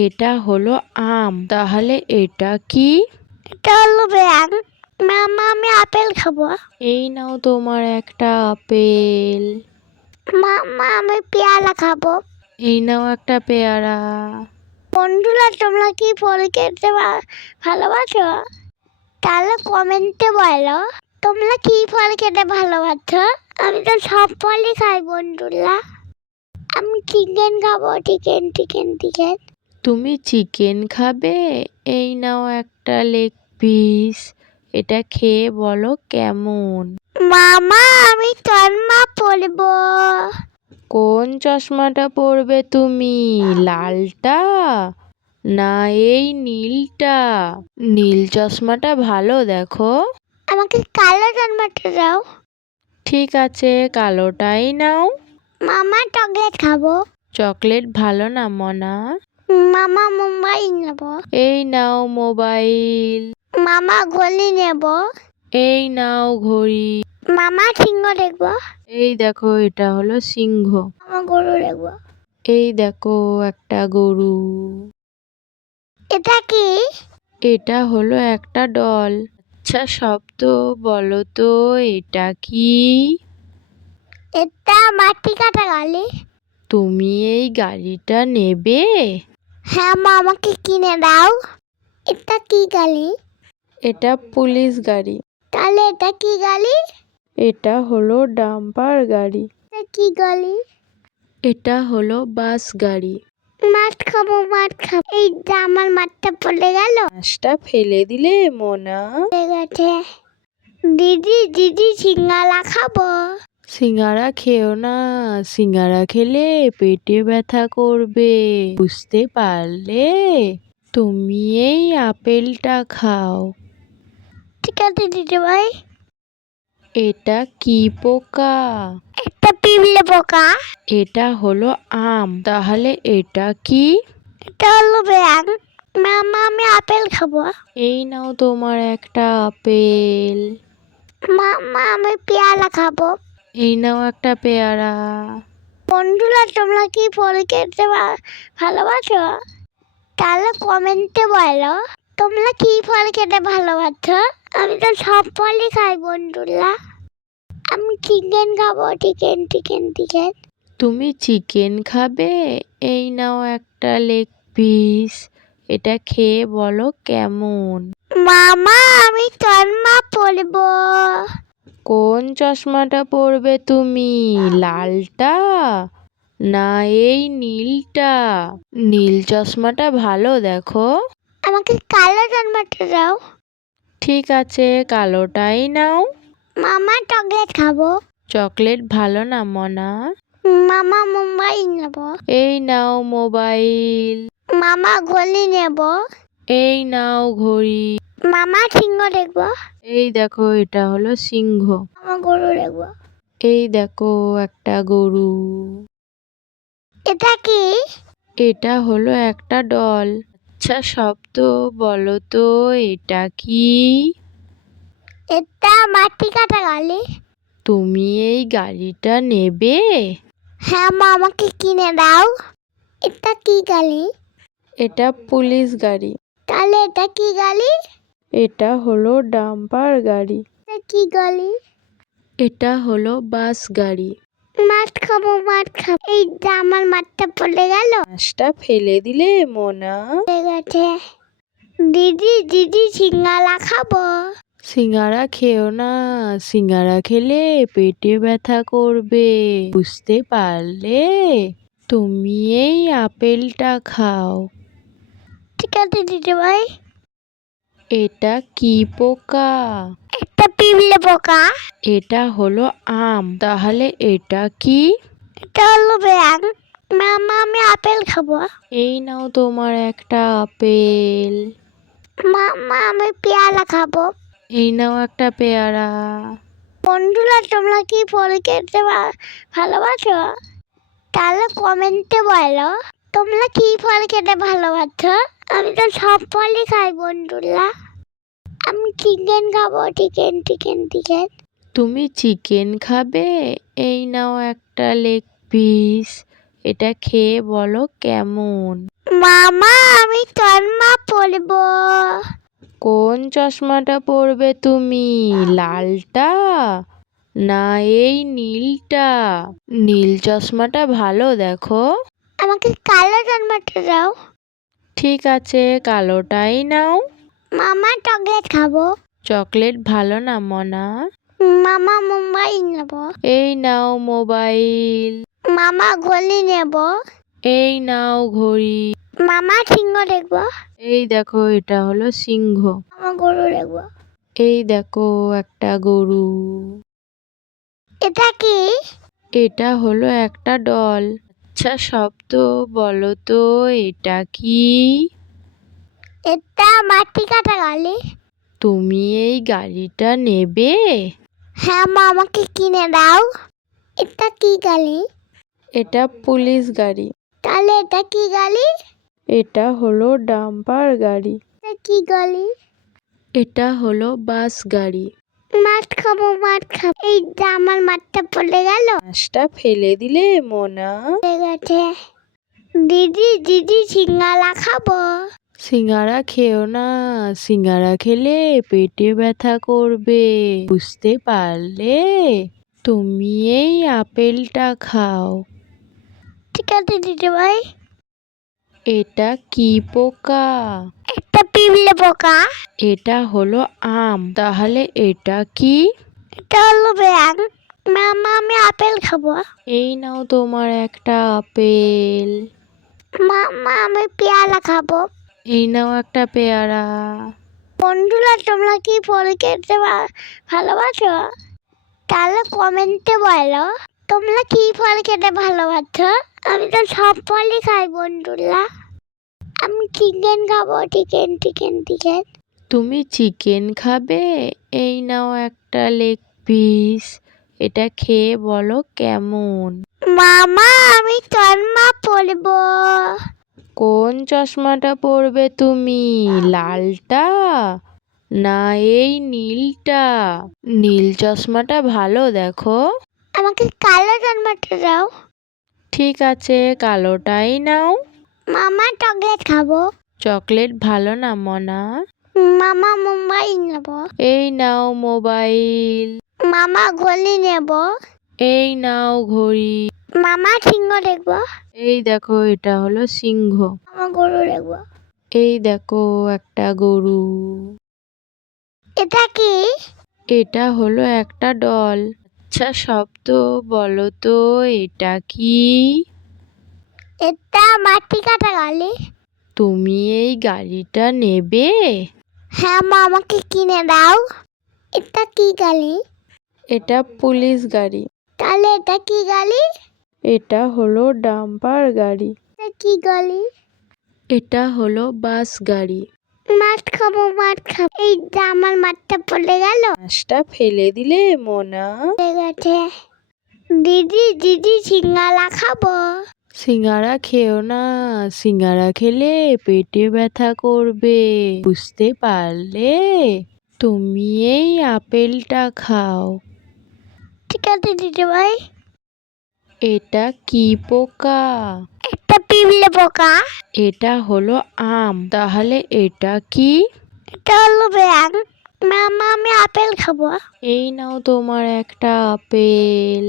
এটা হলো আম, তাহলে এটা কি? এটা হলো ব্যাং। মামা, আমি আপেল খাবো। এই নাও তোমার একটা আপেল। মামা, আমি পেয়ারা খাবো। এই নাও একটা পেয়ারা। বন্ধুরা, তোমরা কি ফল খেতে ভালোবাসো? তাহলে কমেন্টে বলো তোমরা কি ফল খেতে ভালোবাসো। আমি তো সব ফলই খাই বন্ধুরা। আমি চিকেন খাবো, চিকেন চিকেন চিকেন। তুমি চিকেন খাবে? এই নাও একটা লেগ পিস। এটা খেয়ে বলো কেমন। মামা, আমি চশমা পরবো। কোন চশমাটা পরবে তুমি? লালটা না এই নীলটা? নীল চশমাটা ভালো, দেখো। আমাকে কালো চশমাটা দাও। ঠিক আছে, কালোটাই নাও। মামা, চকলেট খাবো। চকলেট ভালো না মনা। মামা, মুম্বাই নেবো। এই নাও মোবাইল। মামা, ঘড়ি নেবো। এই নাও ঘড়ি। মামা, সিংহ দেখবো। এই দেখো, এটা হলো সিংহ। মামা, গরু দেখবো। এই দেখো একটা গরু। এটা কি? এটা হলো একটা ডল। আচ্ছা শব্দ বলো তো, এটা কি? এটা মাটি কাটা গাড়ি। তুমি এই গাড়িটা নেবে? হ্যাঁ মা, আমাকে কিনে দাও। এটা কি গাড়ি? এটা পুলিশ গাড়ি। তাহলে এটা কি গাড়ি? এটা হলো ডাম্পার গাড়ি। এটা কি গাড়ি? এটা হলো বাস গাড়ি। মাছ খাবো, মাছ খাবো। এই যে আমার মাছটা পড়ে গেল। মাছটা ফেলে দিলে মোনা। ঠিক আছে। দিদি দিদি, সিঙ্গারা খাবো। সিঙ্গারা খেও না, সিঙ্গারা খেলে পেটে ব্যথা করবে, বুঝতে পারলে? তুমি এই আপেলটা খাও। ঠিক আছে দিদি ভাই। এটা কি পোকা? একটা পিঁপড়ে পোকা। এটা হলো আম, তাহলে এটা কি? এটা হলো ব্যাং। মামা, আমি আপেল খাবো। এই নাও তোমার একটা আপেল। মামা, আমি পেয়ারা খাবো। এই নাও একটা পেয়ারা। বন্ধুরা, তোমরা কি ফল খেতে ভালোবাসো? তাহলে কমেন্টে বলো তোমরা কি ফল খেতে ভালোবাসো। আমি তো সব ফলই খাই বন্ধুরা। আমি চিকেন খাবো, চিকেন চিকেন চিকেন। তুমি চিকেন খাবে? এই নাও একটা লেগ পিস। এটা খেয়ে বলো কেমন। মামা, আমি চশমা পরবো। কোন চশমাটা পরবে তুমি? লালটা না এই নীলটা? নীল চশমাটা ভালো, দেখো। আমাকে কালো চশমাটা দাও। ঠিক আছে, কালোটাই নাও। মামা, চকলেট খাবো। চকলেট ভালো না মনা। মামা, মুম্বাই নেবো। এই নাও মোবাইল। মামা, ঘড়ি নেবো। এই নাও ঘড়ি। মামা, সিংহ দেখবো। এই দেখো, এটা হলো সিংহ। মামা, গরু দেখবো। এই দেখো একটা গরু। এটা কি? এটা হলো একটা ডল। আচ্ছা শব্দ বলো তো, এটা কি? এটা মাটি কাটা গাড়ি। তুমি এই গাড়িটা নেবে? হ্যাঁ মা, আমাকে কিনে দাও। এটা কি গাড়ি? এটা পুলিশ গাড়ি। তাহলে এটা কি গাড়ি? এটা হলো ডাম্পার গাড়ি। এটা কি গাড়ি? এটা হলো বাস গাড়ি। মাছ খাবো, মাছ খাবো। এই যে আমার মাছটা পড়ে গেল। মাছটা ফেলে দিলে মোনা। ঠিক আছে। দিদি দিদি, সিঙ্গারা খাবো। সিঙ্গারা খেও না, সিঙ্গারা খেলে পেটে ব্যথা করবে, বুঝতে পারলে? তুমি এই আপেলটা খাও। ঠিক আছে দিদি ভাই। এটা কি পোকা? একটা পিঁপড়ে পোকা। এটা হলো আম, তাহলে এটা কি? এটা হলো ব্যাঙ। মামা আমি আপেল খাবো। এই নাও তোমার একটা আপেল। মামা আমি পেয়ারা খাবো। এই নাও একটা পেয়ারা। বন্ধুরা তোমরা কি ফল খেতে ভালোবাসো? তাহলে কমেন্টে বলো তোমরা কি ফল খেতে ভালোবাসো। আমি তো সব ফলই খাই বন্ধুরা। আমি চিকেন খাবো, চিকেন চিকেন চিকেন। তুমি চিকেন খাবে? এই নাও একটা লেগ পিস। এটা খেয়ে বলো কেমন। মামা আমি চশমা পরবো। কোন চশমাটা পরবে তুমি? লালটা না এই নীলটা? নীল চশমাটা ভালো, দেখো। আমাকে কালো চশমাটা দাও। ঠিক আছে, কালোটাই নাও। মামা চকলেট খাবো। চকলেট ভালো না মনা। মামা মুম্বাই নেবো। এই নাও মোবাইল। মামা ঘড়ি নেবো। এই নাও ঘড়ি। মামা সিংহ দেখবো। এই দেখো, এটা হলো সিংহ। মামা গরু দেখবো। এই দেখো একটা গরু। এটা কি? এটা হলো একটা ডল। আচ্ছা শব্দ বলো তো, এটা কি? এটা মাটি কাটা গালি। তুমি এই গাড়িটা নেবে? হ্যাঁ মা আমাকে কিনে দাও। এটা কি গালি? এটা পুলিশ গাড়ি। তাহলে এটা কি গালি? এটা হলো ডাম্পার গাড়ি। এটা কি গালি? এটা হলো বাস গাড়ি। মাছ খাবো মাছ খাবো। এই যে আমার মাঠটা পড়ে গেল। মাছটা ফেলে দিলে মোনা। পড়ে গেছে। দিদি দিদি সিঙ্গারা খাবো। সিঙ্গারা খেও না, সিঙ্গারা খেলে পেটে ব্যথা করবে, বুঝতে পারলে? তুমি এই আপেলটা খাও। ঠিক আছে দিদি ভাই। এটা কি পোকা? একটা পিঁপড়ে পোকা। এটা হলো আম, তাহলে এটা কি? এটা হলো ব্যাঙ। মামা আমি আপেল খাবো। এই নাও তোমার একটা আপেল। মামা আমি পেয়ারা খাবো। এই নাও একটা পেয়ারা। বন্ধুরা তোমরা কি ফল খেতে ভালোবাসো? তাহলে কমেন্টে বলো তোমরা কি ফল খেতে ভালোবাসো। আমি তো সব ফলই খাই বন্ধুরা। আমি চিকেন খাবো, চিকেন চিকেন চিকেন। তুমি চিকেন খাবে? এই নাও একটা লেগ পিস। এটা খেয়ে বলো কেমন। মামা আমি চশমা পরবো। কোন চশমাটা পরবে তুমি? লালটা না এই নীলটা? নীল চশমাটা ভালো, দেখো। আমাকে কালো চশমাটা দাও। ঠিক আছে, কালোটাই নাও। মামা চকলেট খাবো। চকলেট ভালো না মনা। মামা মুম্বাই নেবো। এই নাও মোবাইল। মামা ঘড়ি নেবো। এই নাও ঘড়ি। মামা সিংহ দেখবো। এই দেখো, এটা হলো সিংহ। মামা গরু দেখবো। এই দেখো একটা গরু। এটা কি? এটা হলো একটা ডল। আচ্ছা শব্দ বলো তো, এটা কি? এটা মাটি কাটা গালি। তুমি এই গাড়িটা নেবে? হ্যাঁ মা আমাকে কিনে দাও। এটা কি গালি? এটা পুলিশ গাড়ি। তাহলে এটা কি গালি? এটা হলো ডাম্পার গাড়ি। এটা কি গালি? এটা হলো বাস গাড়ি। মাছ খাবো মাছ খাবো। এই যে আমার মাঠটা পড়ে গেল। মাছটা ফেলে দিলে মোনা। পড়ে গেছে। দিদি দিদি সিঙ্গারা খাবো। সিঙ্গারা খেও না, সিঙ্গারা খেলে পেটে ব্যথা করবে, বুঝতে পারলে? তুমি এই আপেলটা খাও। ঠিক আছে দিদি ভাই। এটা কি পোকা? একটা পিঁপড়ে পোকা। এটা হলো আম, তাহলে এটা কি? এটা হলো ব্যাঙ। মামা আমি আপেল খাবো। এই নাও তোমার একটা আপেল।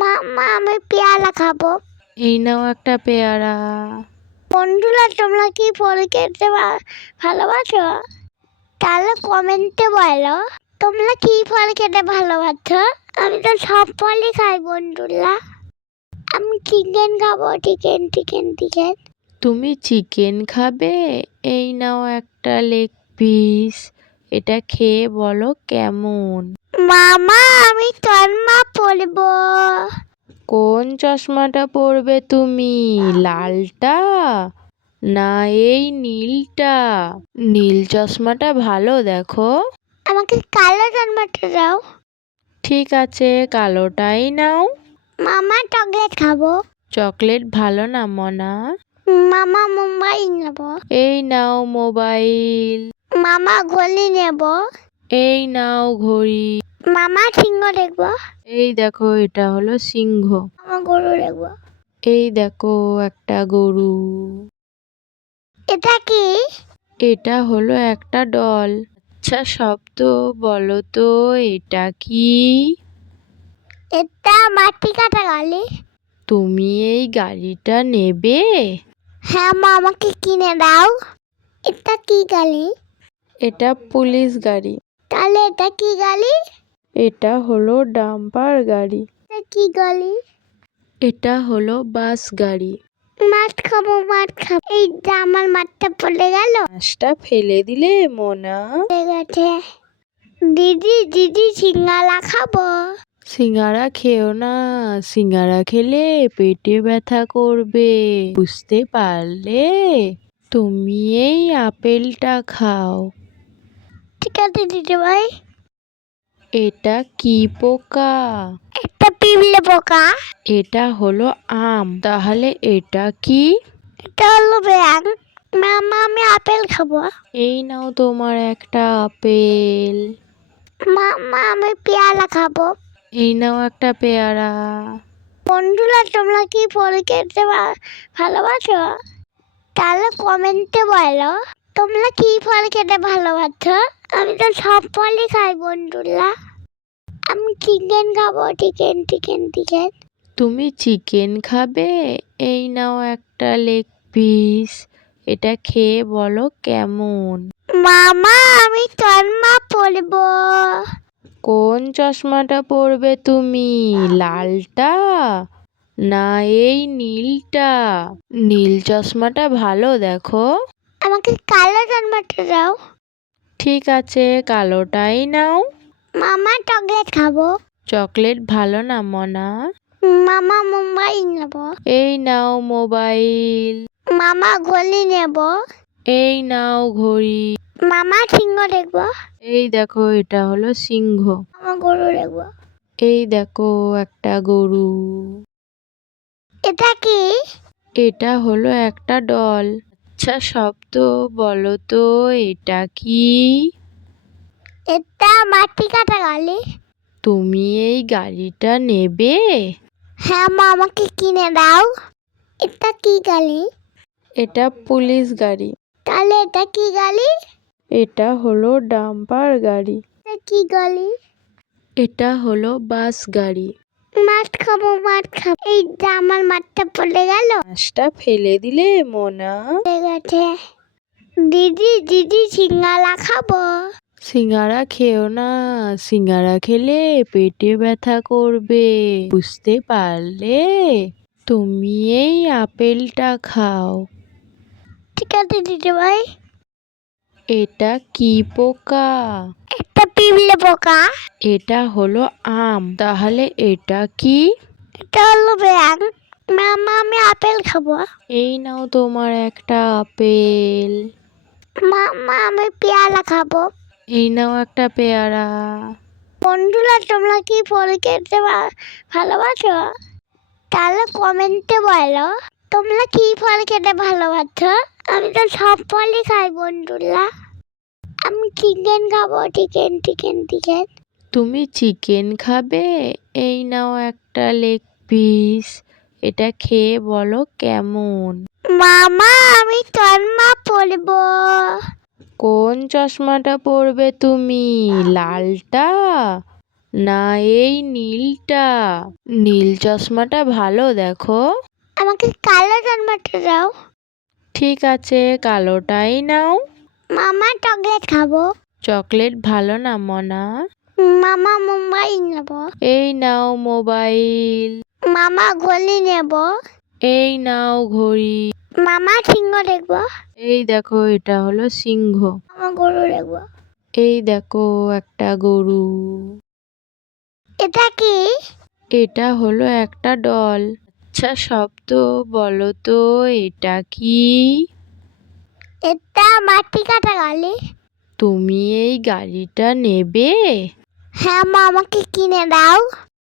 মামা আমি পেয়ারা খাবো। এই নাও একটা পেয়ারা। বন্ধুরা তোমরা কি ফল খেতে ভালোবাসো? তাহলে কমেন্টে বলো তোমরা কি ফল খেতে ভালোবাসো। আমি তো সব ফলই খাই বন্ধুরা। আমি চিকেন খাবো, চিকেন চিকেন চিকেন। তুমি চিকেন খাবে? এই নাও একটা লেগ পিস, এটা খেয়ে বলো কেমন। মামা আমি চশমা পরবো। কোন চশমাটা পরবে তুমি, লালটা না এই নীলটা? নীল চশমাটা ভালো দেখো। আমাকে কালো চশমাটা দাও। ঠিক আছে, কালোটাই নাও। মামা চকলেট খাবো। চকলেট ভালো না মনা। মামা মোবাইল নেব। এই নাও মোবাইল। মামা ঘড়ি নেব। এই নাও ঘড়ি। মামা সিংহ দেখবো। এই দেখো এটা হলো সিংহ। মামা গরু দেখবো। এই দেখো একটা গরু। এটা কি? এটা হলো একটা ডল। আচ্ছা শব্দ বলো তো, এটা কি? এটা মাটি কাটা গাড়ি। তুমি এই গাড়িটা নেবে? হ্যাঁ মা আমাকে কিনে দাও। এটা কি গাড়ি? এটা পুলিশ গাড়ি। তাহলে এটা কি গাড়ি? এটা হলো ডাম্পার গাড়ি। এটা কি গাড়ি? এটা হলো বাস গাড়ি। মাছ খাবো মাছ খাবো। এই যে আমার মাঠটা পড়ে গেল। মাছটা ফেলে দিলে মোনা। ঠিক আছে। দিদি দিদি সিঙ্গারা খাবো। সিঙ্গারা খেও না, সিঙ্গারা খেলে পেটে ব্যথা করবে, বুঝতে পারলে? তুমি এই আপেলটা খাও। ঠিক আছে দিদি ভাই। এটা কি পোকা? একটা পিঁপড়ে পোকা। এটা হলো আম, তাহলে এটা কি? এটা হলো ব্যাং। মামা আমি আপেল খাবো। এই নাও তোমার একটা আপেল। মামা আমি পেয়ারা খাবো। এই নাও একটা পেয়ারা। বন্ধুরা তোমরা কি ফল খেতে ভালোবাসো? তাহলে কমেন্টে বলো তোমরা কি ফল খেতে ভালোবাসো। আমি তো সব ফলই খাই বন্ধুরা। আমি চিকেন খাবো, চিকেন চিকেন চিকেন। তুমি চিকেন খাবে? এই নাও একটা লেগ পিস, এটা খেয়ে বলো কেমন। মামা আমি চশমা পরবো। কোন চশমাটা পরবে তুমি, লালটা না এই নীলটা? নীল চশমাটা ভালো দেখো। আমাকে কালো চশমাটা দাও। ঠিক আছে, কালোটাই নাও। মামা চকলেট খাবো। চকলেট ভালো না মনা। মামা মোবাইল নেব। এই নাও মোবাইল। মামা ঘড়ি নেব। এই নাও ঘড়ি। মামা সিংহ দেখবো। এই দেখো এটা হলো সিংহ। মামা গরু দেখবো। এই দেখো একটা গরু। এটা কি? এটা হলো একটা ডল। আচ্ছা শব্দ বলো তো, এটা কি? এটা মাটি কাটা গাড়ি। তুমি এই গাড়িটা নেবে? হ্যাঁ মা আমাকে কিনে দাও। এটা কি গাড়ি? এটা পুলিশ গাড়ি। তাহলে এটা কি গাড়ি? এটা হলো ডাম্পার গাড়ি। এটা কি গাড়ি? এটা হলো বাস গাড়ি। মাছ খাবো মাছ খাবো। এই যে আমার মাঠটা পড়ে গেল। মাছটা ফেলে দিলে মোনা। ঠিক আছে। দিদি দিদি সিঙ্গারা খাবো। সিঙ্গারা খেও না, সিঙ্গারা খেলে পেটে ব্যথা করবে, বুঝতে পারলে? তুমি এই আপেলটা খাও। ঠিক আছে দিদি ভাই। এটা কি পোকা? একটা পিঁপড়ে পোকা। এটা হলো আম, তাহলে এটা কি? এটা হলো ব্যাং। মামা আমি আপেল খাবো। এই নাও তোমার একটা আপেল। মামা আমি পেয়ারা খাবো। এই নাও একটা পেয়ারা। বন্ধুরা তোমরা কি ফল খেতে ভালোবাসো? তাহলে কমেন্টে বলো তোমরা কি ফল খেতে ভালোবাসো। আমি তো সব ফলই খাই বন্ধুরা। আমি চিকেন খাবো, চিকেন চিকেন চিকেন। তুমি চিকেন খাবে? এই নাও একটা লেগ পিস, এটা খেয়ে বলো কেমন। মামা আমি চশমা পরবো। কোন চশমাটা পরবে তুমি, লালটা না এই নীলটা? নীল চশমাটা ভালো দেখো। আমাকে কালো চশমাটা দাও। ঠিক আছে, কালোটাই নাও। মামা চকলেট খাবো। চকলেট ভালো না মনা। মামা মোবাইল নেব। এই নাও মোবাইল। মামা ঘড়ি নেব। এই নাও ঘড়ি। মামা সিংহ দেখবো। এই দেখো এটা হলো সিংহ। মামা গরু দেখবো। এই দেখো একটা গরু। এটা কি? এটা হলো একটা ডল। আচ্ছা শব্দ বলো তো এটা কি? এটা মাটি কাটা গাড়ি। তুমি এই গাড়িটা নেবে? হ্যাঁ মা, আমাকে কিনে দাও।